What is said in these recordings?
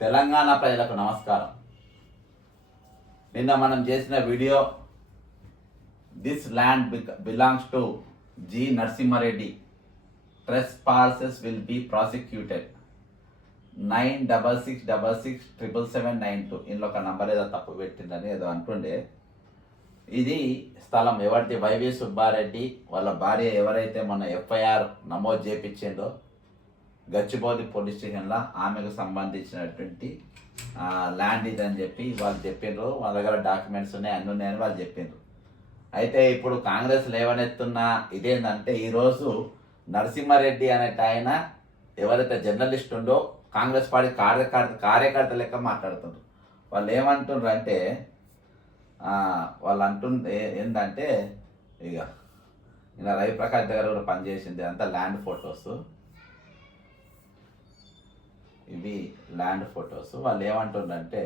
తెలంగాణ ప్రజలకు నమస్కారం. నిన్న మనం చేసిన video this land belongs to G Narasimhareddy. Trespassers will be prosecuted. Nine double six double six triple seven nine two. ఇందులో ఒక నంబర్ ఏదో తప్పు పెట్టిందని ఏదో అంటుండే. ఇది స్థలం ఎవరిది? వైవి సుబ్బారెడ్డి. వాళ్ళ భార్య ఎవరైతే మొన్న ఎఫ్ఐఆర్ నమోదు చేపించిందో గచ్చిబౌలి పోలీస్ స్టేషన్లో ఆమెకు సంబంధించినటువంటి ల్యాండ్ ఇది అని చెప్పి వాళ్ళు చెప్పిండ్రు వాళ్ళ దగ్గర డాక్యుమెంట్స్ ఉన్నాయి అన్ని ఉన్నాయని వాళ్ళు చెప్పిండ్రు అయితే ఇప్పుడు కాంగ్రెస్ లేవనెత్తున్న ఇదేంటంటే ఈరోజు నరసింహారెడ్డి అనే ఆయన ఎవరైతే జర్నలిస్ట్ ఉందో కాంగ్రెస్ పార్టీ కార్యకర్త కార్యకర్త లెక్క మాట్లాడుతుండ్రు. వాళ్ళు ఏమంటుండ్రు అంటే వాళ్ళు అంటుంది ఏంటంటే ఇక ఇలా రవిప్రకాష్ దగ్గర కూడా పనిచేసింది అంతా ల్యాండ్ ఫోటోస్. ఇవి ల్యాండ్ ఫొటోస్. వాళ్ళు ఏమంటుండంటే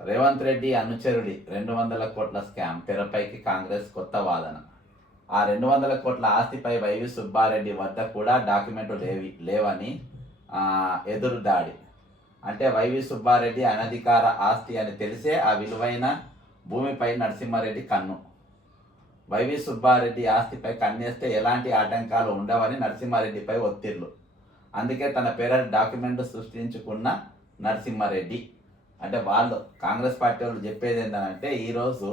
రేవంత్ రెడ్డి అనుచరుడి రెండు వందల కోట్ల స్కామ్ తెరపైకి కాంగ్రెస్ కొత్త వాదన. ఆ రెండు వందల కోట్ల ఆస్తిపై వైవి సుబ్బారెడ్డి వద్ద కూడా డాక్యుమెంట్లు లేవి లేవని ఎదురు దాడి. అంటే వైవి సుబ్బారెడ్డి అనధికార ఆస్తి అని తెలిసే ఆ విలువైన భూమిపై నరసింహారెడ్డి కన్ను. వైవి సుబ్బారెడ్డి ఆస్తిపై కన్నేస్తే ఎలాంటి ఆటంకాలు ఉండవని నరసింహారెడ్డిపై ఒత్తిళ్ళు. అందుకే తన పేర డాక్యుమెంట్ సృష్టించుకున్న నరసింహారెడ్డి. అంటే వాళ్ళు కాంగ్రెస్ పార్టీ వాళ్ళు చెప్పేది ఏంటంటే ఈరోజు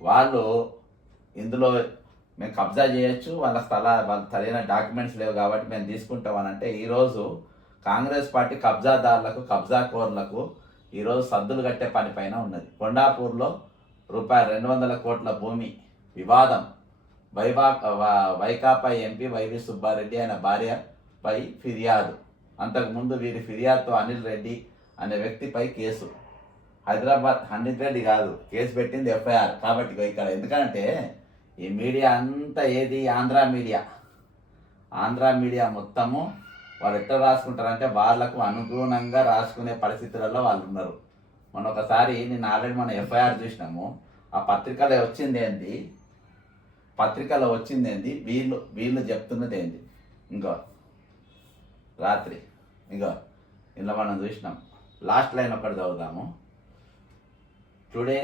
వాళ్ళు ఇందులో మేము కబ్జా చేయొచ్చు వాళ్ళ స్థల వాళ్ళ సరైన డాక్యుమెంట్స్ లేవు కాబట్టి మేము తీసుకుంటామని అంటే ఈరోజు కాంగ్రెస్ పార్టీ కబ్జాదారులకు కబ్జాకోర్లకు ఈరోజు సద్దులు కట్టే పని పైన ఉన్నది. కొండాపూర్లో రూపాయలు రెండు వందల కోట్ల భూమి వివాదం. వైవా వైకాపా ఎంపీ వైవి సుబ్బారెడ్డి ఆయన భార్యపై ఫిర్యాదు. అంతకుముందు వీరి ఫిర్యాదుతో అనిల్ రెడ్డి అనే వ్యక్తిపై కేసు. హైదరాబాద్ హండ్రెడ్ రెడ్డి కాదు కేసు పెట్టింది ఎఫ్ఐఆర్. కాబట్టి ఇక్కడ ఎందుకంటే ఈ మీడియా అంతా ఏది? ఆంధ్ర మీడియా. ఆంధ్ర మీడియా మొత్తము వాళ్ళు ఎట్లా రాసుకుంటారంటే వాళ్ళకు అనుగుణంగా రాసుకునే పరిస్థితులలో వాళ్ళు ఉన్నారు. మొన్న ఒకసారి నేను ఆల్రెడీ మనం ఎఫ్ఐఆర్ చూసినాము. ఆ పత్రికలో వచ్చింది ఏంటి పత్రికలో వచ్చిందేంది? వీళ్ళు వీళ్ళు చెప్తున్నది ఏంది ఇంకో. రాత్రి. ఇంకో. ఇలా మనం చూసినాం. లాస్ట్ లైన్ ఒకటి చదువుదాము. Today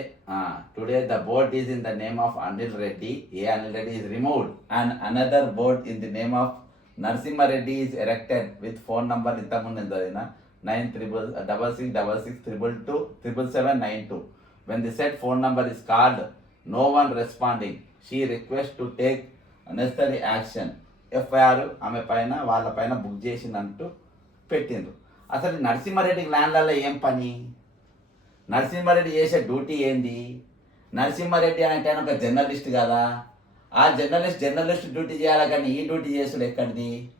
today the board is in the name of Anil Reddy a Anil Reddy is removed and another board in the name of Narasimhareddy is erected with phone number ఇంతకుముందు నేను చదివిన? Nine triple double six double six triple two triple seven nine two when the said phone number is called no one responding she request to take necessary action FIR ఆమె పైన వాళ్ళ పైన book చేసిందంటూ పెట్టిండ్రు. అసలు ఈ నరసింహారెడ్డికి ల్యాండ్లలో ఏం పని? నరసింహారెడ్డి చేసే డ్యూటీ ఏంది? నరసింహారెడ్డి అంటే ఆయన ఒక జర్నలిస్ట్ కదా? ఆ జర్నలిస్ట్ జర్నలిస్ట్ డ్యూటీ చేయాలి కానీ ఈ డ్యూటీ చేసుడు ఎక్కడిది?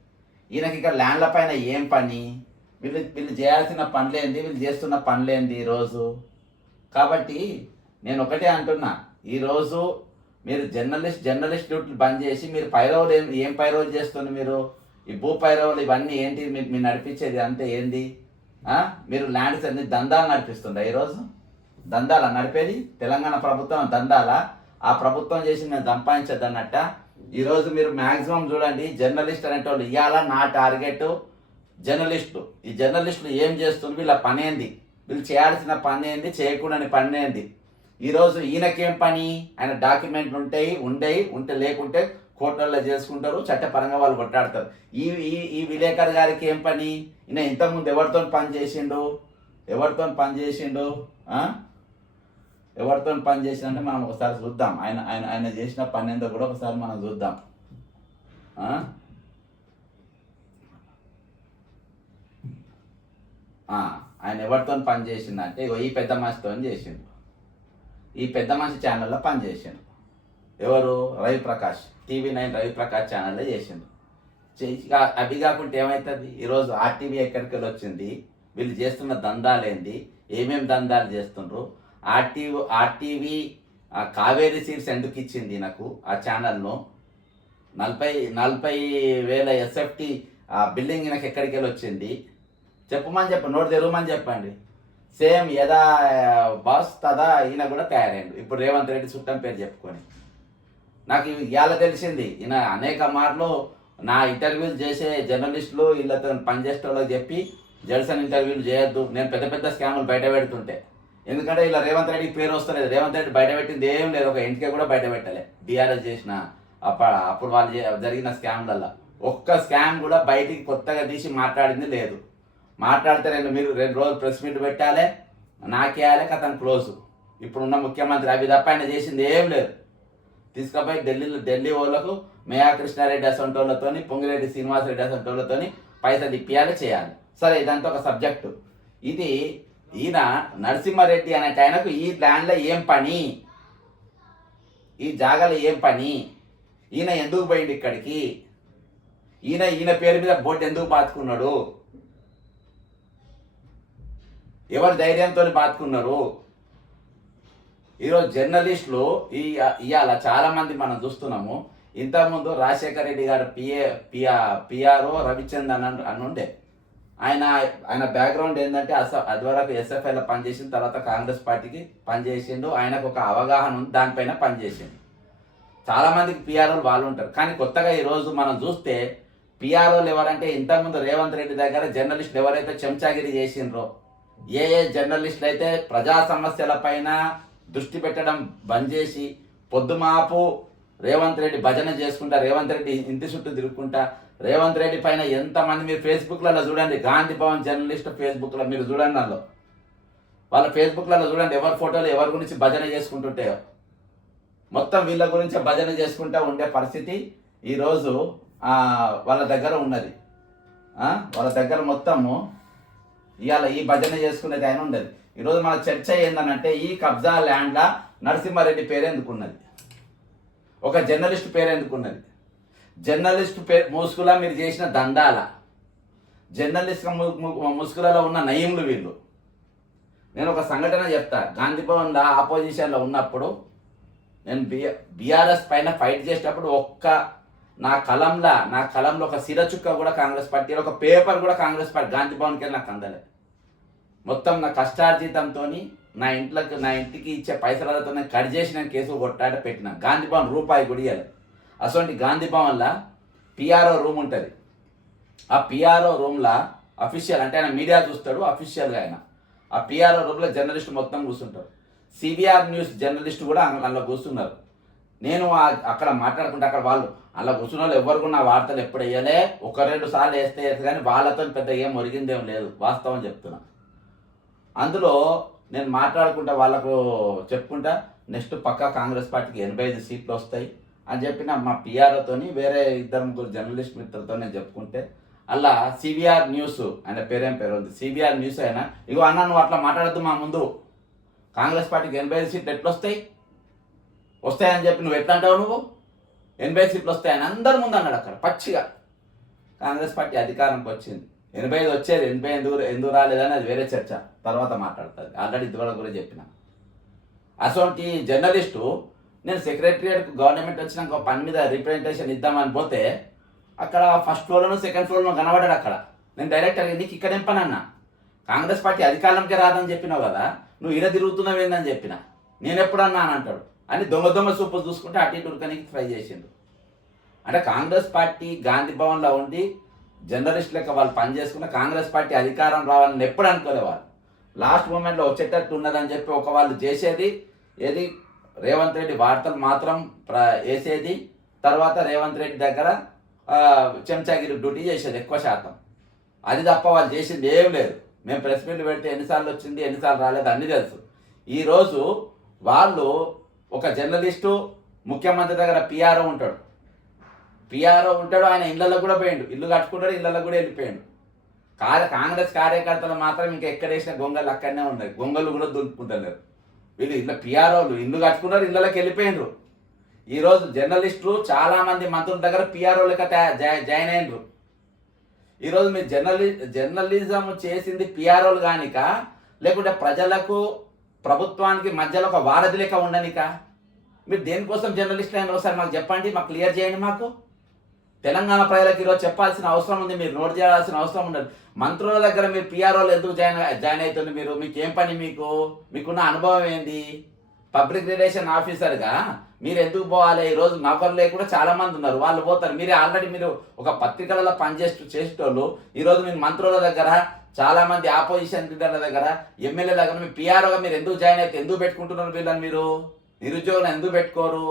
ఈయనకి ఇక్కడ ల్యాండ్ల పైన ఏం పని? వీళ్ళు వీళ్ళు చేయాల్సిన పనులేంది వీళ్ళు చేస్తున్న పనులేంది ఈరోజు? కాబట్టి నేను ఒకటే అంటున్నా. ఈరోజు మీరు జర్నలిస్ట్ జర్నలిస్ట్ డ్యూటీలు బంద్ చేసి మీరు పైరవులు ఏం ఏం పైరవులు చేస్తుంది మీరు? ఈ భూ పైరవులు ఇవన్నీ ఏంటి? మీకు మీరు నడిపించేది అంతే ఏంది? మీరు ల్యాండ్స్ అన్ని దందాలు నడిపిస్తుందా ఈరోజు? దందాలా నడిపేది? తెలంగాణ ప్రభుత్వం దందాలా? ఆ ప్రభుత్వం చేసి నేను సంపాదించద్దన్నట్ట? ఈరోజు మీరు మ్యాక్సిమం చూడండి జర్నలిస్ట్ అనేటోళ్ళు ఇవాళ నా టార్గెట్. జర్నలిస్టులు ఈ జర్నలిస్టులు ఏం చేస్తుంది వీళ్ళ పని ఏంది వీళ్ళు చేయాల్సిన పని ఏంది చేయకూడని పని ఏంది ఈరోజు ఈయనకేం పని ఆయన డాక్యుమెంట్లు ఉంటాయి ఉండేవి ఉంటే లేకుంటే కోర్టులలో చేసుకుంటారు చట్టపరంగా వాళ్ళు కొట్టాడతారు ఈ ఈ ఈ విలేకర్ గారికి ఏం పని? ఈయన ఇంతకుముందు ఎవరితో పని చేసిండు? ఎవరితో పని చేసిండు? ఎవరితో పని చేసిందంటే మనం ఒకసారి చూద్దాం. ఆయన ఆయన ఆయన చేసిన పని ఏందో కూడా ఒకసారి మనం చూద్దాం. ఆయన ఎవరితో పని చేసిందంటే ఈ పెద్ద మనిషితో చేసిండు. ఈ పెద్ద మనిషి ఛానల్లో పనిచేసిండు ఎవరు? రవి ప్రకాష్ టీవీ నైన్ రవి ప్రకాష్ ఛానల్లో చేసిండు. చేసి అవి కాకుండా ఏమవుతుంది ఈరోజు ఆర్టీవీ ఎక్కడికి వెళ్ళి వచ్చింది వీళ్ళు చేస్తున్న దందాలు ఏంటి? ఏమేమి దందాలు చేస్తుండ్రు? ఆర్టీవీ ఆర్టీవీ కావేరీ సీట్స్ ఎందుకు ఇచ్చింది నాకు ఆ ఛానల్ను నలభై నలభై వేల ఎస్ఎఫ్టీ ఆ బిల్డింగ్ నాకు ఎక్కడికి వెళ్ళి వచ్చింది చెప్పమని చెప్పండి నోటి తెరవమని చెప్పండి. సేమ్ యదా బాస్ తదా ఈయన కూడా తయారైండు. ఇప్పుడు రేవంత్ రెడ్డి చుట్టం పేరు చెప్పుకొని. నాకు ఇవాళ తెలిసింది ఈయన అనేక మార్లు నా ఇంటర్వ్యూలు చేసే జర్నలిస్టులు వీళ్ళతో పనిచేసే వాళ్ళకి చెప్పి జల్సన్ ఇంటర్వ్యూలు చేయొద్దు నేను పెద్ద పెద్ద స్కాములు బయట పెడుతుంటే. ఎందుకంటే ఇలా రేవంత్ రెడ్డికి పేరు వస్తలేదు. రేవంత్ రెడ్డి బయట పెట్టింది ఏం లేదు ఒక ఇంటికే కూడా బయట పెట్టలే. డిఆర్ఎస్ చేసిన అప్ప అప్పుడు వాళ్ళు జరిగిన స్కామ్లల్లో. ఒక్క స్కామ్ కూడా బయటికి కొత్తగా తీసి మాట్లాడింది లేదు. మాట్లాడితే రెండు మీరు రెండు రోజులు ప్రెస్ మీట్ పెట్టాలి నాకేయాలి కథం క్లోజ్. ఇప్పుడున్న ముఖ్యమంత్రి అవి తప్ప ఆయన చేసింది ఏం లేదు. తీసుకుపోయి ఢిల్లీలో ఢిల్లీ వాళ్ళకు మేయా కృష్ణారెడ్డి అసంటోళ్ళతో పొంగిరెడ్డి శ్రీనివాసరెడ్డి అసంటోళ్ళతో పైసలు ఇప్పియాలి చేయాలి. సరే ఇదంతా ఒక సబ్జెక్టు. ఇది ఈయన నరసింహారెడ్డి అనే ఆయనకు ఈ ల్యాండ్లో ఏం పని? ఈ జాగాలో ఏం పని? ఈయన ఎందుకు పోయింది ఇక్కడికి? ఈయన ఈయన పేరు మీద బోట్ ఎందుకు పాతుకున్నాడు? ఎవరు ధైర్యంతో పాతుకున్నారు ఈరోజు జర్నలిస్టులు ఈ ఇవాళ చాలామంది మనం చూస్తున్నాము. ఇంతకుముందు రాజశేఖర రెడ్డి గారు పిఏ పిఆ పిఆర్ఓ రవిచందన్ అని అని ఉండే. ఆయన ఆయన బ్యాక్గ్రౌండ్ ఏంటంటే అస అది వరకు ఎస్ఎఫ్ఐలో పనిచేసిన తర్వాత కాంగ్రెస్ పార్టీకి పనిచేసిండు. ఆయనకు ఒక అవగాహన ఉంది దానిపైన పనిచేసిండు. చాలామందికి పిఆర్ఓలు వాళ్ళు ఉంటారు. కానీ కొత్తగా ఈరోజు మనం చూస్తే పిఆర్ఓలు ఎవరంటే ఇంతకుముందు రేవంత్ రెడ్డి దగ్గర జర్నలిస్టులు ఎవరైతే చెంచాగిరి చేసిండ్రో ఏ ఏ జర్నలిస్టులు అయితే ప్రజా సమస్యల పైన దృష్టి పెట్టడం బంద్ చేసి పొద్దుమాపు రేవంత్ రెడ్డి భజన చేసుకుంటా రేవంత్ రెడ్డి ఇంటి చుట్టూ తిరుగుకుంటా రేవంత్ రెడ్డి పైన ఎంతమంది మీరు ఫేస్బుక్లలో చూడండి గాంధీ భవన్ జర్నలిస్ట్ ఫేస్బుక్లో మీరు చూడండి అందులో. వాళ్ళ ఫేస్బుక్లలో చూడండి ఎవరి ఫోటోలు ఎవరి గురించి భజన చేసుకుంటుంటాయో మొత్తం వీళ్ళ గురించి భజన చేసుకుంటూ ఉండే పరిస్థితి ఈరోజు వాళ్ళ దగ్గర ఉన్నది. వాళ్ళ దగ్గర మొత్తము ఇవాళ ఈ భజన చేసుకునేది ఆయన ఉండదు. ఈరోజు మన చర్చ ఏందనంటే ఈ కబ్జా ల్యాండ్ల నరసింహారెడ్డి పేరు ఎందుకున్నది? ఒక జర్నలిస్ట్ పేరు ఎందుకున్నది? జర్నలిస్ట్ పేరు ముసుగులా మీరు చేసిన దండాల. జర్నలిస్ట్ ము- ముసుగులలో ఉన్న నయములు వీళ్ళు. నేను ఒక సంఘటన చెప్తా. గాంధీ భవన్లో ఆపోజిషన్లో ఉన్నప్పుడు నేను బి బీఆర్ఎస్ పైన ఫైట్ చేసేటప్పుడు ఒక్క నా కలంలా నా కలంలో ఒక సిరచుక్క కూడా కాంగ్రెస్ పార్టీ ఒక పేపర్ కూడా కాంగ్రెస్ పార్టీ గాంధీ భవన్కి నాకు అందలేదు మొత్తం నా కష్టార్జితంతో నా ఇంట్లోకి నా ఇంటికి ఇచ్చే పైసలతో కట్ చేసి నేను కేసు కొట్టాట పెట్టిన. గాంధీ భవన్ రూపాయి గుడియాలి అసలు గాంధీ భవన్లో పిఆర్ఓ రూమ్ ఉంటుంది. ఆ పిఆర్ఓ రూమ్లో అఫీషియల్ అంటే ఆయన మీడియా చూస్తాడు అఫీషియల్గా ఆయన. ఆ పిఆర్ఓ రూమ్లో జర్నలిస్ట్ మొత్తం కూర్చుంటారు. సిబిఆర్ న్యూస్ జర్నలిస్ట్ కూడా అందులో కూర్చున్నారు. నేను అక్కడ మాట్లాడుకుంటే అక్కడ వాళ్ళు అలా కూర్చున్న వాళ్ళు ఎవరు కూడా నా వార్తలు ఎప్పుడు వేయలే ఒక రెండు సార్లు వేస్తే వేస్తే కానీ వాళ్ళతో పెద్ద ఏం ఒరిగిందేం లేదు. వాస్తవం చెప్తున్నా. అందులో నేను మాట్లాడుకుంటా వాళ్ళకు చెప్పుకుంటా నెక్స్ట్ పక్కా కాంగ్రెస్ పార్టీకి ఎనభై ఐదు సీట్లు వస్తాయి అని చెప్పిన మా పిఆర్ఓతోని వేరే ఇద్దరు ముగ్గురు జర్నలిస్ట్ మిత్రులతో నేను చెప్పుకుంటే అలా సిబిఆర్ న్యూస్ ఆయన పేరేం పేరు ఉంది సిబిఆర్ న్యూస్ అయినా ఇగో అన్న నువ్వు అట్లా మాట్లాడద్దు మా ముందు. కాంగ్రెస్ పార్టీకి ఎనభై ఐదు సీట్లు ఎట్లా వస్తాయి వస్తాయని చెప్పి నువ్వు ఎట్లా అంటావు నువ్వు? ఎనభై సీట్లు వస్తాయని అందరి ముందు అన్నాడు అక్కడ పచ్చిగా. కాంగ్రెస్ పార్టీ అధికారంకి వచ్చింది. ఎనభై ఐదు వచ్చేది ఎనభై ఎందుకు ఎందుకు రాలేదని అది వేరే చర్చ. తర్వాత మాట్లాడుతుంది ఆల్రెడీ ఇదివరకు కూడా చెప్పిన. అటువంటి జర్నలిస్టు నేను సెక్రటరియట్ గవర్నమెంట్ వచ్చినాక పని మీద రిప్రజెంటేషన్ ఇద్దామని పోతే అక్కడ ఫస్ట్ ఫ్లోర్లోనూ సెకండ్ ఫ్లోర్లో కనబడ్డాడు అక్కడ. నేను డైరెక్ట్ నీకు ఇక్కడ ఏం పని అన్నా కాంగ్రెస్ పార్టీ అధికారంకే రాదని చెప్పినావు కదా నువ్వు ఇలా తిరుగుతున్నావు ఏందని చెప్పిన. నేను ఎప్పుడన్నా అని అంటాడు. అని దొంగ దొంగ సూపు చూసుకుంటే అటు ఇటు ఉరకనికి ట్రై చేసిండు. అంటే కాంగ్రెస్ పార్టీ గాంధీ భవన్లో ఉండి జర్నలిస్ట్ లెక్క వాళ్ళు పని చేసుకున్న కాంగ్రెస్ పార్టీ అధికారం రావాలని ఎప్పుడు అనుకోలే వాళ్ళు. లాస్ట్ మూమెంట్లో వచ్చేటట్టు ఉన్నదని చెప్పి ఒక వాళ్ళు చేసేది ఏది? రేవంత్ రెడ్డి వార్తలు మాత్రం ప్ర వేసేది. తర్వాత రేవంత్ రెడ్డి దగ్గర చెంచాగిరి డ్యూటీ చేసేది ఎక్కువ శాతం. అది తప్ప వాళ్ళు చేసింది ఏం లేదు. మేము ప్రెస్ మీట్ పెడితే ఎన్నిసార్లు వచ్చింది ఎన్నిసార్లు రాలేదు అన్నీ తెలుసు. ఈరోజు వాళ్ళు ఒక జర్నలిస్టు ముఖ్యమంత్రి దగ్గర పిఆర్ఓ ఉంటాడు. పిఆర్ఓ ఉంటాడు ఆయన ఇళ్ళల్లో కూడా పోయిండు. ఇల్లు కట్టుకుంటాడు ఇళ్ళల్లో కూడా వెళ్ళిపోయాడు. కా కాంగ్రెస్ కార్యకర్తలు మాత్రం ఇంకా ఎక్కడ వేసిన గొంగలు అక్కడనే ఉన్నాయి గొంగలు కూడా దులుపుకుంటలేరు. వీళ్ళు ఇళ్ళ పిఆర్ఓలు ఇల్లు కట్టుకున్నారు ఇళ్ళకి వెళ్ళిపోయినరు ఈరోజు జర్నలిస్టులు చాలామంది మంత్రుల దగ్గర పిఆర్ఓ లెక్క జాయిన్ అయినరు. ఈరోజు మీరు జర్నలి జర్నలిజం చేసింది పిఆర్ఓలు కానిక లేకుంటే ప్రజలకు ప్రభుత్వానికి మధ్యలో ఒక వారధి లెక్క ఉండనిక మీరు దేనికోసం జర్నలిస్ట్ అయిన ఒకసారి మాకు చెప్పండి మాకు క్లియర్ చేయండి మాకు. తెలంగాణ ప్రజలకు ఈరోజు చెప్పాల్సిన అవసరం ఉంది మీరు నోట్ చేయాల్సిన అవసరం ఉండదు. మంత్రుల దగ్గర మీరు పిఆర్ఓలు ఎందుకు జాయిన్ జాయిన్ అవుతుంది మీరు? మీకు ఏం పని మీకు? మీకున్న అనుభవం ఏంది? పబ్లిక్ రిలేషన్ ఆఫీసర్గా మీరు ఎందుకు పోవాలి? ఈ రోజు నౌకరు లేకుండా చాలా మంది ఉన్నారు వాళ్ళు పోతారు. మీరే ఆల్రెడీ మీరు ఒక పత్రికలలో పనిచేస్తూ చేసేటోళ్ళు. ఈరోజు మీరు మంత్రుల దగ్గర చాలా మంది ఆపోజిషన్ లీడర్ల దగ్గర ఎమ్మెల్యే దగ్గర మీ పిఆర్ఓగా మీరు ఎందుకు జాయిన్ అయితే ఎందుకు పెట్టుకుంటున్నారు వీళ్ళని మీరు? నిరుద్యోగులు ఎందుకు పెట్టుకోరు?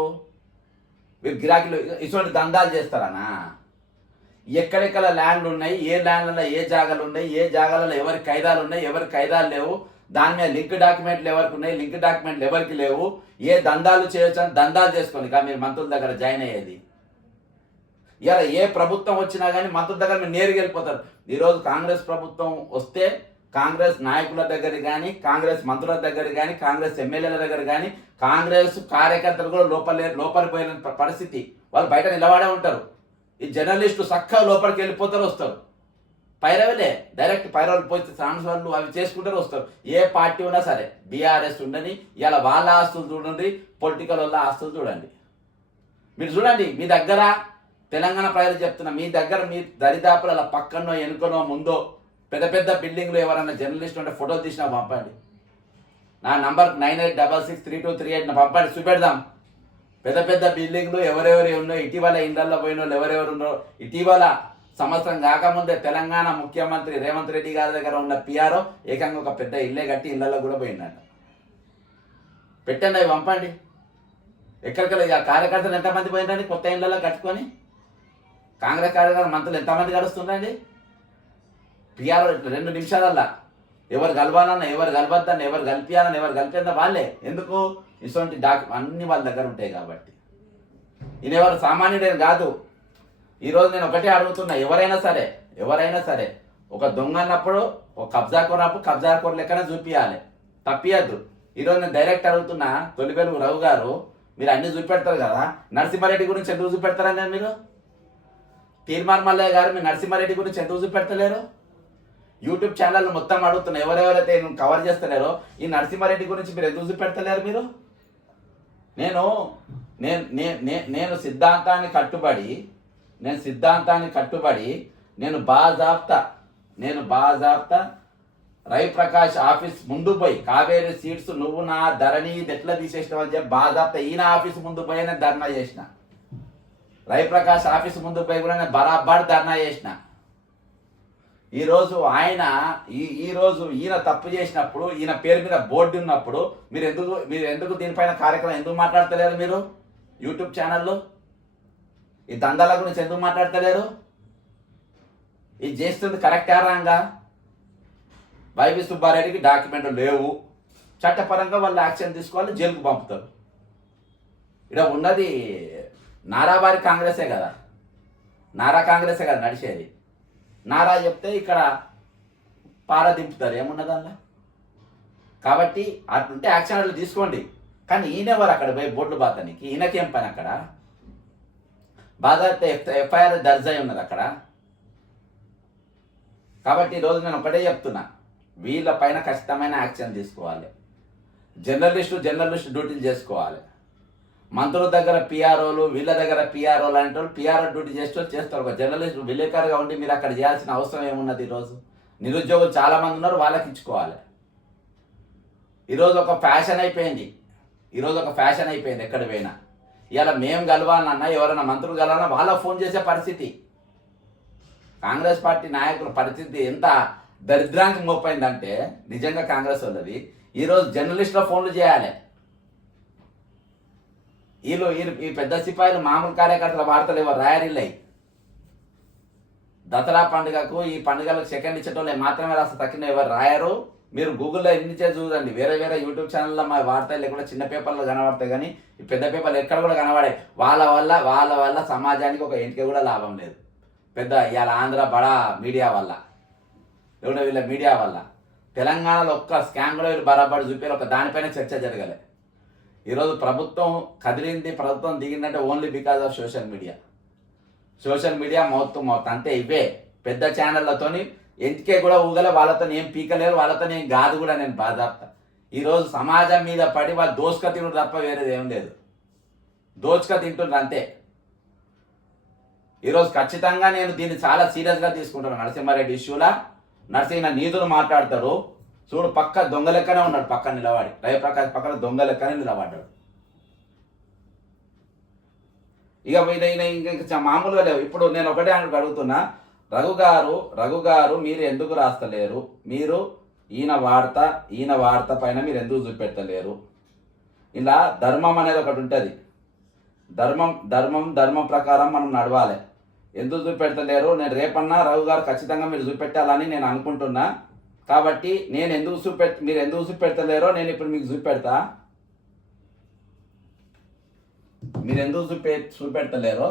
మీరు గిరాకీలు ఇటువంటి దందాలు చేస్తారనా? ఎక్కడెక్కడ ల్యాండ్లు ఉన్నాయి ఏ ల్యాండ్లలో ఏ జాగాలు ఉన్నాయి ఏ జాగాలలో ఎవరి ఖైదాలు ఉన్నాయి ఎవరి ఖైదాలు లేవు దాని మీద లింక్ డాక్యుమెంట్లు ఎవరికి ఉన్నాయి లింక్ డాక్యుమెంట్లు ఎవరికి లేవు ఏ దందాలు చేయొచ్చు అని దందాలు చేసుకోండి. కానీ మీరు మంత్రుల దగ్గర జాయిన్ అయ్యేది. ఇలా ఏ ప్రభుత్వం వచ్చినా కానీ మంత్రుల దగ్గర మీరు నేరుగా వెళ్ళిపోతారు. ఈరోజు కాంగ్రెస్ ప్రభుత్వం వస్తే కాంగ్రెస్ నాయకుల దగ్గర కానీ కాంగ్రెస్ మంత్రుల దగ్గర కానీ కాంగ్రెస్ ఎమ్మెల్యేల దగ్గర కానీ కాంగ్రెస్ కార్యకర్తలు కూడా లోపలే లోపలిపోయిన పరిస్థితి. వాళ్ళు బయట నిలబడే ఉంటారు. ఈ జర్నలిస్టు చక్కగా లోపలికి వెళ్ళిపోతారు వస్తారు. పైరవలే డైరెక్ట్ పైరవలు పోతే ట్రాన్స్ఫర్లు అవి చేసుకుంటారు వస్తారు. ఏ పార్టీ ఉన్నా సరే బీఆర్ఎస్ ఉండని ఇలా వాళ్ళ ఆస్తులు చూడండి పొలిటికల్ వాళ్ళ ఆస్తులు చూడండి. మీరు చూడండి మీ దగ్గర తెలంగాణ ప్రజలు చెప్తున్నా మీ దగ్గర మీ దరిదాపుల అలా పక్కనో వెనుకనో ముందో పెద్ద పెద్ద బిల్డింగ్లు ఎవరైనా జర్నలిస్ట్ ఉంటే ఫోటోలు తీసినా పంపండి. నా number nine eight double six three two three eight పంపండి చూపెడదాం. పెద్ద పెద్ద బిల్డింగ్లు ఎవరెవరు ఉన్నాయో ఇటీవల ఇండ్లలో పోయిన వాళ్ళు ఎవరెవరు ఉన్నారో. ఇటీవల సంవత్సరం కాకముందే తెలంగాణ ముఖ్యమంత్రి రేవంత్ రెడ్డి గారి దగ్గర ఉన్న పిఆర్ఓ ఏకంగా ఒక పెద్ద ఇల్లే కట్టి ఇళ్ళలో కూడా పోయిందంట పెట్టండి అవి పంపండి. ఎక్కడికి ఇక కార్యకర్తలు ఎంతమంది పోయిందండి కొత్త ఇళ్ళలో కట్టుకొని? కాంగ్రెస్ కార్యకర్త మంత్రులు ఎంతమంది గడుస్తుండండి పిఆర్ రెండు నిమిషాలల్లా. ఎవరు కలవాలన్నా ఎవరు కలవద్దన్న ఎవరు కలిపియాలన్నా ఎవరు కలిపేద్దా వాళ్ళే. ఎందుకు? ఇటువంటి డాక్ అన్ని వాళ్ళ దగ్గర ఉంటాయి కాబట్టి. ఈయన ఎవరు సామాన్యుడేం కాదు. ఈరోజు నేను ఒకటే అడుగుతున్నా ఎవరైనా సరే ఎవరైనా సరే ఒక దొంగ అన్నప్పుడు ఒక కబ్జా కొన్నప్పుడు కబ్జా కోర లెక్కన చూపించాలి తప్పియద్దు. ఈరోజు నేను డైరెక్ట్ అడుగుతున్నా తొలిపెలుగు రఘు గారు మీరు అన్ని చూపెడతారు కదా? నరసింహారెడ్డి గురించి ఎందుకు చూపెడతారని మీరు? తీర్మాన్ మల్లయ్య గారు మీరు నరసింహారెడ్డి గురించి ఎందుకు చూపెడతలేరు? యూట్యూబ్ ఛానల్ మొత్తం అడుగుతున్నా. ఎవరెవరైతే నేను కవర్ చేస్తలేరో ఈ నరసింహారెడ్డి గురించి మీరు ఎందుకు చూపెడతలేరు మీరు? నేను నేను నేను సిద్ధాంతాన్ని కట్టుబడి నేను సిద్ధాంతాన్ని కట్టుబడి నేను బాజాప్తా నేను బాజాప్తా రవి ప్రకాష్ ఆఫీస్ ముందు పోయి కావేరీ సీట్స్ నువ్వు నా ధరణి ఇది ఎట్లా తీసేసినావు అని చెప్పి బాజాప్తా ఈయన ఆఫీస్ ముందు పోయి నేను ధర్నా చేసిన. రవి ప్రకాష్ ఆఫీస్ ముందు పోయి కూడా నేను బరాబర్ ధర్నా చేసిన. ఈరోజు ఆయన ఈ ఈరోజు ఈయన తప్పు చేసినప్పుడు ఈయన పేరు మీద బోర్డు ఉన్నప్పుడు మీరు ఎందుకు మీరు ఎందుకు దీనిపైన కార్యక్రమం ఎందుకు మాట్లాడతలేరు మీరు? యూట్యూబ్ ఛానల్లో? ఈ దందాల గురించి ఎందుకు మాట్లాడతలేరు? ఇది చేస్తుంది కరెక్ట్ రాంగా? వైవి సుబ్బారెడ్డికి డాక్యుమెంట్లు లేవు. చట్టపరంగా వాళ్ళు యాక్షన్ తీసుకోవాలి జైలుకు పంపుతారు. ఇక్కడ ఉన్నది నారావారి కాంగ్రెసే కదా. నారా కాంగ్రెసే కదా నడిచేది. నారా చెప్తే ఇక్కడ పార దింపుతారు ఏమున్నది అందులో? కాబట్టి అటుంటే యాక్షన్ తీసుకోండి. కానీ ఈయనెవరు అక్కడ పోయి బోర్డు బాతనికి? ఈయనకేం పని అక్కడ? బాధ ఎఫ్ఐఆర్ దర్జ్ అయి ఉన్నది అక్కడ. కాబట్టి ఈరోజు నేను ఒకటే చెప్తున్నా. వీళ్ళ పైన ఖచ్చితమైన యాక్షన్ తీసుకోవాలి. జర్నలిస్టు జర్నలిస్ట్ డ్యూటీలు చేసుకోవాలి. మంత్రుల దగ్గర పిఆర్ఓలు వీళ్ళ దగ్గర పిఆర్ఓలు అంటే వాళ్ళు పిఆర్ఓ డ్యూటీ చేస్తూ చేస్తారు. ఒక జర్నలిస్ట్ విలేకరుగా ఉండి మీరు అక్కడ చేయాల్సిన అవసరం ఏమున్నది ఈరోజు? నిరుద్యోగులు చాలామంది ఉన్నారు వాళ్ళకి ఇచ్చుకోవాలి. ఈరోజు ఒక ఫ్యాషన్ అయిపోయింది. ఈరోజు ఒక ఫ్యాషన్ అయిపోయింది ఎక్కడ పోయినా. ఇలా మేము కలవాలన్నా ఎవరైనా మంత్రులు కలవాలన్నా వాళ్ళకి ఫోన్ చేసే పరిస్థితి. కాంగ్రెస్ పార్టీ నాయకుల పరిస్థితి ఎంత దరిద్రానికి మోపైందంటే నిజంగా కాంగ్రెస్ వాళ్ళది. ఈరోజు జర్నలిస్టుల ఫోన్లు చేయాలి. వీళ్ళు ఈ పెద్ద సిపాయిలు మామూలు కార్యకర్తల వార్తలు ఎవరు రాయరిల్లయి దసరా పండుగకు ఈ పండుగలకు సెకండ్ ఇచ్చేటోళ్ళే మాత్రమే రాస్తా తక్కిన ఎవరు రాయరు. మీరు గూగుల్లో ఎన్ని చేసి చూడండి. వేరే వేరే యూట్యూబ్ ఛానల్లో మా వార్తలు లేకుండా చిన్న పేపర్లు కనబడతాయి కానీ ఈ పెద్ద పేపర్లు ఎక్కడ కూడా కనబడాయి. వాళ్ళ వల్ల వాళ్ళ వల్ల సమాజానికి ఒక ఇంటికి కూడా లాభం లేదు. పెద్ద ఇవాళ ఆంధ్ర బడా మీడియా వల్ల. ఎవరో వీళ్ళ మీడియా వల్ల. తెలంగాణలో ఒక్క స్కామ్ కూడా వీళ్ళు బరాబర్ చూపారు ఒక దానిపైన చర్చ జరగలేదు ఈరోజు ప్రభుత్వం కదిలింది ప్రభుత్వం దిగిందంటే only because of social media social media mouth mouth అంతే ఇవే పెద్ద ఛానళ్ళతోని ఎందుకే కూడా ఊగలే వాళ్ళతో ఏం పీకలేరు వాళ్ళతో ఏం కాదు కూడా నేను బాధాప్తా ఈరోజు సమాజం మీద పడి వాళ్ళు దోసుక తినడు తప్ప వేరేది ఏం లేదు. దోచుక తింటున్నారు అంతే. ఈరోజు ఖచ్చితంగా నేను దీన్ని చాలా సీరియస్గా తీసుకుంటాను నరసింహారెడ్డి ఇష్యూలా. నరసింహ నీతులు మాట్లాడతారు. చూడు పక్క దొంగ లెక్కనే ఉన్నాడు పక్కన నిలబడి. రవిప్రకాష్ పక్కన దొంగ లెక్కనే నిలబడ్డాడు. ఇక ఇదైనా ఈయన ఇంకా మామూలుగా లేవు. ఇప్పుడు నేను ఒకటే ఆయనకు అడుగుతున్నా. రఘు గారు రఘు గారు మీరు ఎందుకు రాస్తలేరు? మీరు ఈయన వార్త ఈయన వార్త పైన మీరు ఎందుకు చూపెట్టలేరు? ఇలా ధర్మం అనేది ఒకటి ఉంటుంది. ధర్మం ధర్మం ధర్మం ప్రకారం మనం నడవాలి. ఎందుకు చూపెడతలేరు నేను రేపన్నా రఘు గారు ఖచ్చితంగా మీరు చూపెట్టాలని నేను అనుకుంటున్నా. కాబట్టి నేను ఎందుకు చూపె మీరు ఎందుకు చూపెడతలేరో నేను ఇప్పుడు మీకు చూపెడతా. మీరు ఎందుకు చూపె చూపెడతలేరో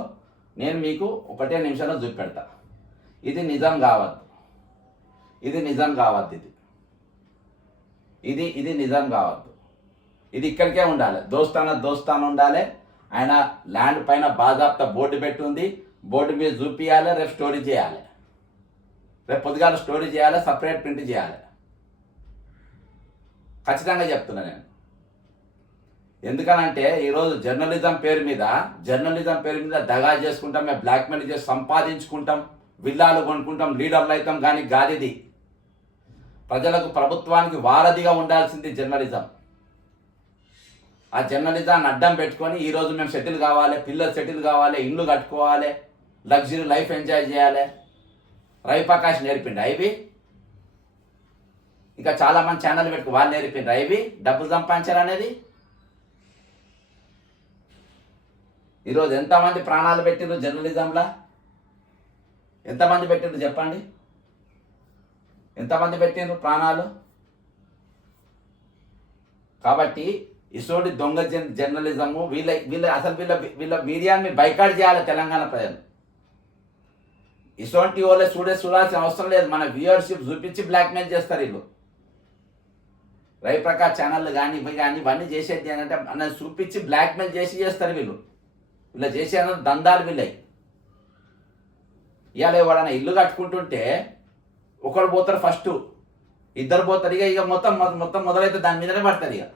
నేను మీకు ఒకటే నిమిషంలో చూపెడతా. ఇది నిజం కావద్దు. ఇది నిజం కావద్దు ఇది. ఇది ఇది నిజం కావద్దు. ఇది ఇక్కడికే ఉండాలి. దోస్తాన దోస్తాన ఉండాలి. ఆయన ల్యాండ్ పైన బాజాప్తా బోర్డు పెట్టి ఉంది. బోర్డు మీద చూపియాలి రేపు స్టోరీ చేయాలి. రేపు పొద్దుగాల స్టోరీ చేయాలి సపరేట్ ప్రింట్ చేయాలి? ఖచ్చితంగా చెప్తున్నా నేను. ఎందుకనంటే ఈరోజు జర్నలిజం పేరు మీద జర్నలిజం పేరు మీద దగా చేసుకుంటాం మేము బ్లాక్మెయిల్ చేసి సంపాదించుకుంటాం విల్లాలు కొనుక్కుంటాం లీడర్లు అవుతాం కానీ గాలిది ప్రజలకు ప్రభుత్వానికి వారధిగా ఉండాల్సింది జర్నలిజం. ఆ జర్నలిజాన్ని అడ్డం పెట్టుకొని ఈరోజు మేము సెటిల్ కావాలి పిల్లలు సెటిల్ కావాలి ఇండ్లు కట్టుకోవాలి లగ్జరీ లైఫ్ ఎంజాయ్ చేయాలి. రవిప్రకాష్ నేర్పిండు ఐవి. ఇంకా చాలామంది ఛానల్ పెట్టుకు వాళ్ళు నేర్పిండు ఐవి. డబ్బులు సంపాదించారు అనేది. ఈరోజు ఎంతమంది ప్రాణాలు పెట్టిండ్రు జర్నలిజంలో? ఎంతమంది పెట్టిండ్రు చెప్పండి. ఎంతమంది పెట్టిండ్రు ప్రాణాలు? కాబట్టి ఇసోటి దొంగ జన్ జర్నలిజము వీళ్ళ వీళ్ళ అసలు వీళ్ళ వీళ్ళ మీడియాని బైకాట్ చేయాలి తెలంగాణ ప్రజలు. ఇసోంటి వాళ్ళే చూడే చూడాల్సిన అవసరం లేదు. మన వ్యూయర్షిప్ చూపించి బ్లాక్మెయిల్ చేస్తారు వీళ్ళు. రవిప్రకాష్ ఛానళ్ళు కానీ ఇవి కానీ ఇవన్నీ చేసేది ఏంటంటే అన్నది చూపించి బ్లాక్మెయిల్ చేసి చేస్తారు వీళ్ళు. వీళ్ళు చేసే దందాలు వీళ్ళవి. ఇవాళ ఎవడన్నా ఇల్లు కట్టుకుంటుంటే ఒకడు పోతారు ఫస్ట్ ఇద్దరు పోతారు. ఇక ఇక మొత్తం మొత్తం మొదలైతే దాని మీదనే పడతారు ఇక.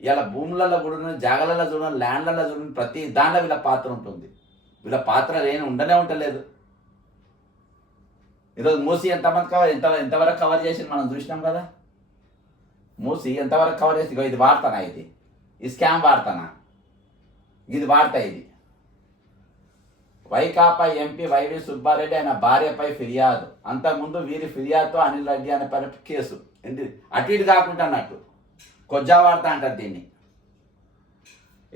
ఇలా భూములలో కూడా జాగలలో చూడండి ల్యాండ్లలో చూడండి ప్రతి దాంట్లో వీళ్ళ పాత్ర ఉంటుంది. వీళ్ళ పాత్ర లేని ఉండనే ఉండలేదు. ఈరోజు మూసి ఎంతమంది కవర్ ఎంత ఎంతవరకు కవర్ చేసింది మనం చూసినాం కదా? మూసి ఎంతవరకు కవర్ చేసి ఇది వార్తనా ఇది. ఈ స్కామ్ వార్తనా ఇది వార్త ఇది. వైకాపా ఎంపీ వైవి సుబ్బారెడ్డి ఆయన భార్యపై ఫిర్యాదు. అంతకుముందు వీరి ఫిర్యాదుతో అనిల్ రెడ్డి అనే పని కేసు. ఏంటి అటు ఇటు కాకుండా అన్నట్టు. కొజ్జా వార్త అంటారు దీన్ని.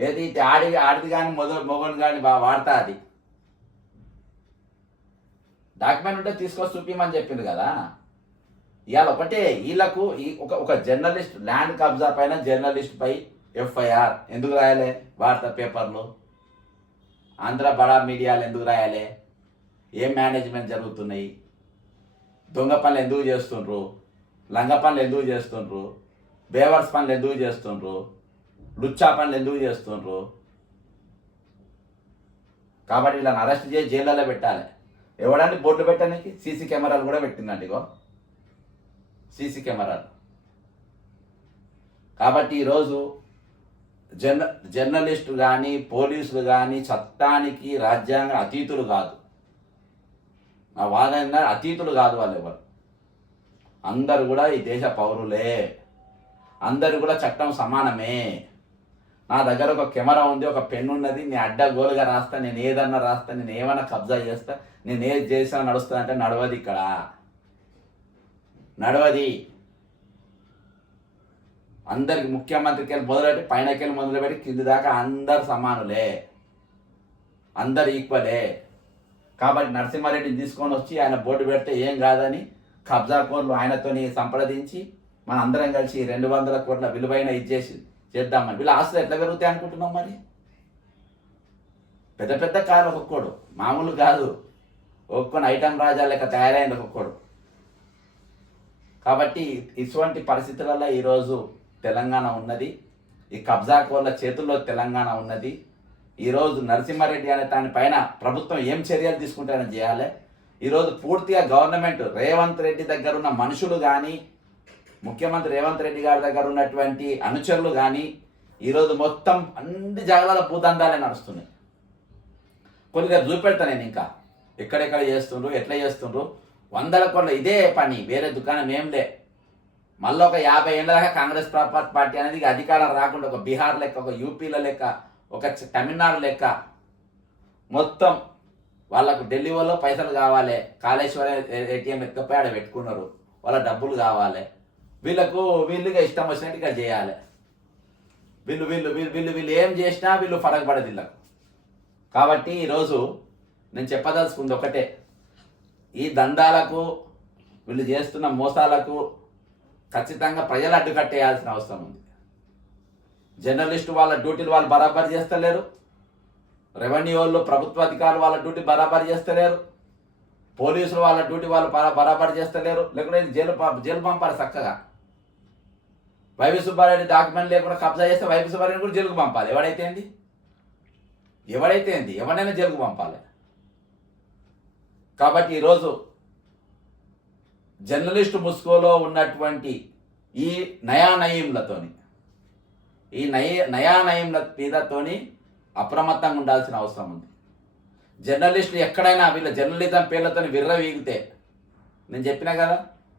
ఏది ఆడి ఆడిది కానీ మొదలు మొగలు కానీ వాడతా అది. డాక్యుమెంట్ ఉంటే తీసుకొచ్చి చూపించమని చెప్పింది కదా. ఇవాళ ఒకటే వీళ్ళకు ఈ ఒక ఒక జర్నలిస్ట్ ల్యాండ్ కబ్జా పైన జర్నలిస్ట్ పై ఎఫ్ఐఆర్ ఎందుకు రాయాలి? వార్తా పేపర్లు. ఆంధ్ర బడా మీడియాలు ఎందుకు రాయాలి? ఏం మేనేజ్మెంట్ జరుగుతున్నాయి? దొంగ పనులు ఎందుకు చేస్తుండ్రు? లంగ పనులు ఎందుకు చేస్తుండ్రు? బేవర్స్ పనులు ఎందుకు చేస్తుండ్రు? లుచ్చా పనులు ఎందుకు చేస్తుండ్రు? కాబట్టి వీళ్ళని అరెస్ట్ చేసి జైళ్ళలో పెట్టాలి. ఎవడండి బోర్డు పెట్టడానికి సీసీ కెమెరాలు కూడా పెట్టిందండి ఇగో. సీసీ కెమెరాలు. కాబట్టి ఈరోజు జర్న జర్నలిస్టు కానీ పోలీసులు కానీ చట్టానికి రాజ్యాంగ అతీతులు కాదు. నా వాదన అతీతులు కాదు వాళ్ళు ఎవరు. అందరు కూడా ఈ దేశ పౌరులే. అందరు కూడా చట్టం సమానమే. నా దగ్గర ఒక కెమెరా ఉంది ఒక పెన్ ఉన్నది నేను అడ్డగోలుగా రాస్తా నేను ఏదన్నా రాస్తా నేను ఏమైనా కబ్జా చేస్తా నేను ఏది చేసినా నడుస్తా అంటే నడవది ఇక్కడ. నడవది. అందరికి ముఖ్యమంత్రికి వెళ్ళి మొదలెట్టి పైనకి వెళ్ళి మొదలుపెట్టి కింది దాకా అందరు సమానులే. అందరు ఈక్వలే. కాబట్టి నరసింహారెడ్డిని తీసుకొని వచ్చి ఆయన బోర్డు పెడితే ఏం కాదని కబ్జా కోర్లు ఆయనతోని సంప్రదించి మన అందరం కలిసి రెండు వందల కోట్ల విలువైన ఇచ్చేసింది చేద్దామని. వీళ్ళ ఆస్తులు ఎట్లా పెరుగుతాయి అనుకుంటున్నాం మరి? పెద్ద పెద్ద కారు ఒక్కొక్కడు. మామూలు కాదు. ఒక్కొని ఐటమ్ రాజా లెక్క తయారైంది ఒక్కొక్కడు. కాబట్టి ఇటువంటి పరిస్థితులలో ఈరోజు తెలంగాణ ఉన్నది. ఈ కబ్జా కోళ్ళ చేతుల్లో తెలంగాణ ఉన్నది. ఈరోజు నరసింహారెడ్డి అనే దానిపైన ప్రభుత్వం ఏం చర్యలు తీసుకుంటారని చేయాలి? ఈరోజు పూర్తిగా గవర్నమెంట్ రేవంత్ రెడ్డి దగ్గర ఉన్న మనుషులు కానీ ముఖ్యమంత్రి రేవంత్ రెడ్డి గారి దగ్గర ఉన్నటువంటి అనుచరులు కానీ ఈరోజు మొత్తం అన్ని జాగాల భూదందాలే నడుస్తున్నాయి. కొద్దిగా చూపెడతా నేను ఇంకా. ఎక్కడెక్కడ చేస్తుండ్రు ఎట్లా చేస్తుండ్రు? వందల కోట్ల ఇదే పని వేరే దుకాణం ఏం లే. మళ్ళీ ఒక యాభై ఏళ్ళ దాకా కాంగ్రెస్ పార్టీ అనేది అధికారం రాకుండా ఒక బీహార్ లెక్క ఒక యూపీల లెక్క ఒక తమిళనాడు లెక్క. మొత్తం వాళ్ళకు ఢిల్లీ వాళ్ళు పైసలు కావాలి. కాళేశ్వరం ఏటీఎం ఎక్కపోయి ఆడ పెట్టుకున్నారు. వాళ్ళ డబ్బులు కావాలి. వీళ్ళకు వీళ్ళుగా ఇష్టం వచ్చినట్టుగా చేయాలి. వీళ్ళు వీళ్ళు వీళ్ళు వీళ్ళు వీళ్ళు ఏం చేసినా వీళ్ళు ఫరక్ పడదు వీళ్ళకు. కాబట్టి ఈరోజు నేను చెప్పదలుచుకుంది ఒకటే. ఈ దందాలకు వీళ్ళు చేస్తున్న మోసాలకు ఖచ్చితంగా ప్రజలు అడ్డుకట్టేయాల్సిన అవసరం ఉంది. జర్నలిస్టు వాళ్ళ డ్యూటీలు వాళ్ళు బరాబర్ చేస్తలేరు. రెవెన్యూ వాళ్ళు ప్రభుత్వ అధికారులు వాళ్ళ డ్యూటీ బరాబర్ చేస్తలేరు. పోలీసులు వాళ్ళ డ్యూటీ వాళ్ళు బరాబర్ చేస్తలేరు. లేకుంటే జైలు జైలు పంపారు చక్కగా. వైవి సుబ్బారెడ్డి డాక్యుమెంట్ లేకుండా కబ్జా చేస్తే వైవి సుబ్బారెడ్డి కూడా జైలుకు పంపాలి. ఎవడైతే ఏంది? ఎవడైతే ఏంది? ఎవరైనా జైలుకు పంపాలి. కాబట్టి ఈరోజు జర్నలిస్ట్ ముస్కోలో ఉన్నటువంటి ఈ నయా నయీంలతోని ఈ నయ నయా నయంల మీదతోని అప్రమత్తంగా ఉండాల్సిన అవసరం ఉంది. జర్నలిస్టులు ఎక్కడైనా వీళ్ళ జర్నలిజం పేర్లతో విర్రవీగితే నేను చెప్పినా కదా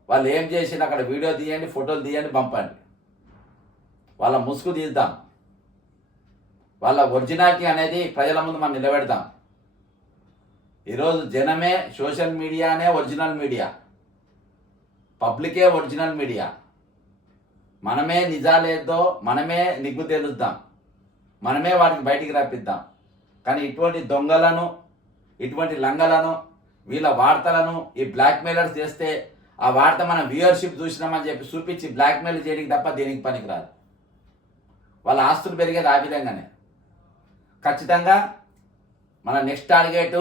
వాళ్ళు ఏం చేసినా అక్కడ వీడియో తీయండి ఫోటోలు తీయండి పంపండి. వాళ్ళ ముసుగు తీద్దాం. వాళ్ళ ఒరిజినాలిటీ అనేది ప్రజల ముందు మనం నిలబెడదాం. ఈరోజు జనమే సోషల్ మీడియానే ఒరిజినల్ మీడియా. పబ్లికే ఒరిజినల్ మీడియా. మనమే నిజాలేదో మనమే నిగ్గు తెలుద్దాం. మనమే వాటిని బయటికి రప్పిద్దాం కానీ ఇటువంటి దొంగలను ఇటువంటి లంగలను వీళ్ళ వార్తలను ఈ బ్లాక్మెయిలర్స్ చేస్తే ఆ వార్త మనం వ్యూయర్షిప్ చూసినామని చెప్పి చూపించి బ్లాక్మెయిల్ చేయడానికి తప్ప దేనికి పనికిరాదు. వాళ్ళ ఆస్తులు పెరిగేది ఆ విధంగానే. ఖచ్చితంగా మన నెక్స్ట్ టార్గెట్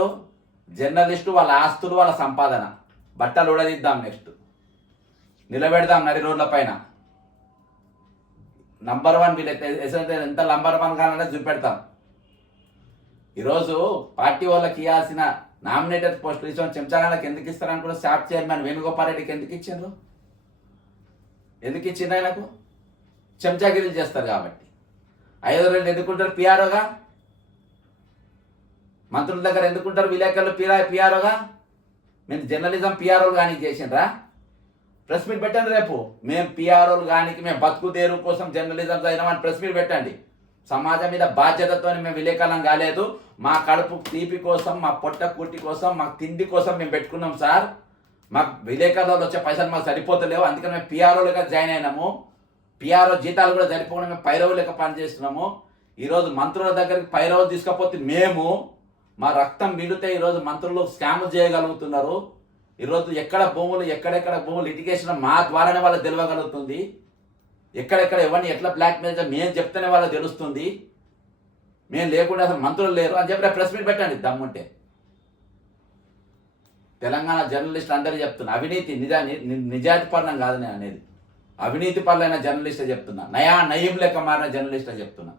జర్నలిస్టు వాళ్ళ ఆస్తులు వాళ్ళ సంపాదన. బట్టలు ఉడదిద్దాం నెక్స్ట్. నిలబెడదాం నడి రోడ్ల పైన. నంబర్ వన్ వీళ్ళైతే ఎంత నంబర్ వన్ కావాలంటే చూపెడతాం. ఈరోజు పార్టీ వాళ్ళకి ఇవ్వాల్సిన నామినేటెడ్ పోస్టులు ఇచ్చిన చెంచాగాళ్ళకి ఎందుకు ఇస్తారని కూడా స్టాఫ్ చైర్మన్ వేణుగోపాల్ రెడ్డికి ఎందుకు ఇచ్చిండ్రు? ఎందుకు ఇచ్చిండు ఆయనకు? చెంచాగిరీలు చేస్తారు కాబట్టి. ఐదో ఎందుకుంటారు పిఆర్ఓగా? మంత్రుల దగ్గర ఎందుకుంటారు విలేకరులు పిరా పిఆర్ఓగా? మేము జర్నలిజం పిఆర్ఓలు కానీ చేసిండ్రా? ప్రెస్ మీట్ పెట్టండి రేపు. మేము పిఆర్ఓలు కానీ మేము బతుకు తేరు కోసం జర్నలిజం చదివినామని ప్రెస్ మీట్ పెట్టండి. సమాజం మీద బాధ్యతతో మేము విలేకరులం కాలేదు. మా కడుపు తీపి కోసం మా పొట్ట కూటి కోసం మా తిండి కోసం మేము పెట్టుకున్నాం సార్. మాకు విలేకరులలో వచ్చే పైసలు మాకు సరిపోతలేవు. అందుకని మేము పిఆర్ఓలుగా జాయిన్ అయినాము. పిఆర్ఓ జీతాలు కూడా సరిపోకుండా మేము పైరవు లెక్క పనిచేస్తున్నాము ఈరోజు మంత్రుల దగ్గరికి పైరవు తీసుకపోతే మేము మా రక్తం మిడితే ఈరోజు మంత్రులు స్కామ్ చేయగలుగుతున్నారు. ఈరోజు ఎక్కడ భూములు ఎక్కడెక్కడ భూములు లిటిగేషన్ మా ద్వారానే వాళ్ళకి తెలియగలుగుతుంది. ఎక్కడెక్కడ ఎవరిని ఎట్లా బ్లాక్ మెయిల్ మేము చెప్తేనే వాళ్ళకి తెలుస్తుంది. మేము లేకుండా అసలు మంత్రులు లేరు అని చెప్పి ప్రెస్ మీట్ పెట్టండి దమ్ముంటే. తెలంగాణ జర్నలిస్టులు అందరూ చెప్తున్నారు అవినీతి నిజా ని- నిజాయితీ కాదు నేను అనేది. అవినీతి పరులైన జర్నలిస్టే చెప్తున్నా. నయా నయం లెక్క మారిన జర్నలిస్టే చెప్తున్నా.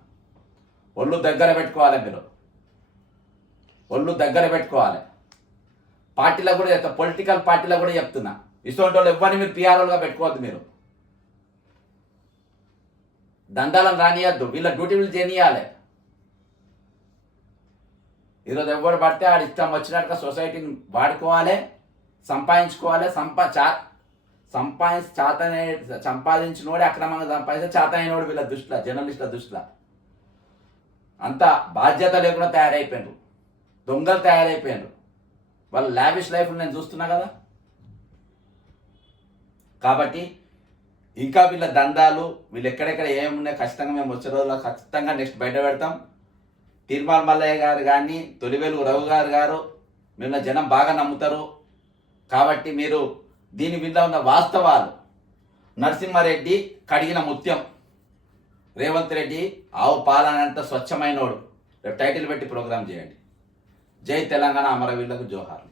ఒళ్ళు దగ్గర పెట్టుకోవాలి మీరు. ఒళ్ళు దగ్గర పెట్టుకోవాలి. పార్టీలో కూడా చెప్తా. పొలిటికల్ పార్టీలో కూడా చెప్తున్నా. ఇటువంటి వాళ్ళు ఎవరిని మీరు పిఆర్ఓలుగా పెట్టుకోవద్దు మీరు. దందాలను రానియద్దు. వీళ్ళ డ్యూటీలు చేయనియాలి. ఈరోజు ఎవరు పడితే ఆడు ఇష్టం వచ్చినట్టుగా సొసైటీని వాడుకోవాలి సంపాదించుకోవాలి సంపా చా సంపాదించి చాతనే సంపాదించినోడే అక్రమంగా సంపాదించి చాతనైనోడు వీళ్ళ దృష్టిలో జర్నలిస్టుల దృష్టిలో. అంత బాధ్యత లేకుండా తయారైపోయారు దొంగలు తయారైపోయారు వాళ్ళ లావిష్ లైఫ్ నేను చూస్తున్నా కదా. కాబట్టి ఇంకా వీళ్ళ దందాలు వీళ్ళు ఎక్కడెక్కడ ఏమున్నాయి ఖచ్చితంగా మేము వచ్చే రోజుల్లో ఖచ్చితంగా నెక్స్ట్ బయట పెడతాం. తీర్మాల్ మల్లయ్య గారు కానీ తొలివేలు రఘు గారు గారు మిమ్మల్ని జనం బాగా నమ్ముతారు. కాబట్టి మీరు దీని మీద ఉన్న వాస్తవాలు. నరసింహారెడ్డి కడిగిన ముత్యం. రేవంత్ రెడ్డి ఆవు పాలనంత స్వచ్ఛమైనోడు. రేపు టైటిల్ పెట్టి ప్రోగ్రామ్ చేయండి. జై తెలంగాణ అమరవీరులకు జోహార్లు.